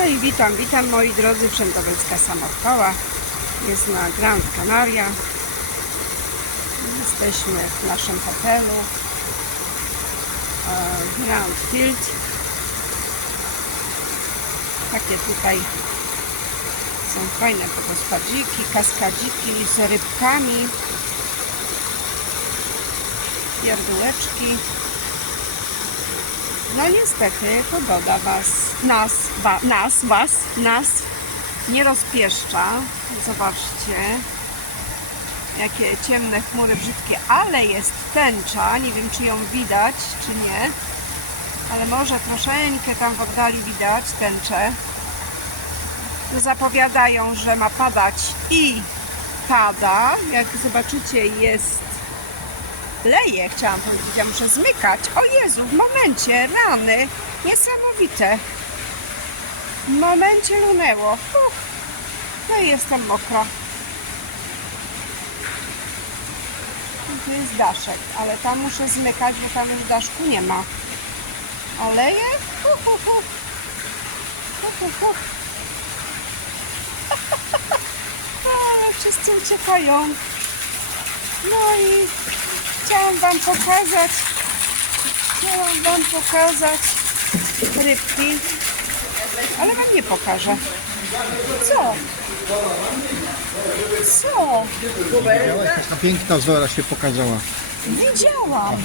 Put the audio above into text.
No i witam, witam moi drodzy, Wszędobylska Samorkoła. Jest na Grand Canaria. Jesteśmy w naszym hotelu e, Grand Field. Takie tutaj są fajne wodospadziki, kaskadziki z rybkami, pierdółeczki. No niestety pogoda was, nas, wa, nas, was, nas nie rozpieszcza. Zobaczcie, jakie ciemne chmury brzydkie, ale jest tęcza. Nie wiem, czy ją widać, czy nie. Ale może troszeczkę tam w oddali widać tęczę. Zapowiadają, że ma padać i pada. Jak zobaczycie, jest leje, chciałam powiedzieć, ja muszę zmykać. O Jezu, w momencie, rany, niesamowite. W momencie lunęło. Uff. No i jestem mokra. Tu jest daszek, ale tam muszę zmykać, bo tam już daszku nie ma. A leje? Hu, hu, hu. Hu, hu, hu. Ale wszyscy uciekają. No i chciałam Wam pokazać, chciałam Wam pokazać rybki, ale Wam nie pokażę. Co? Co? Ta piękna zora się pokazała. Widziałam.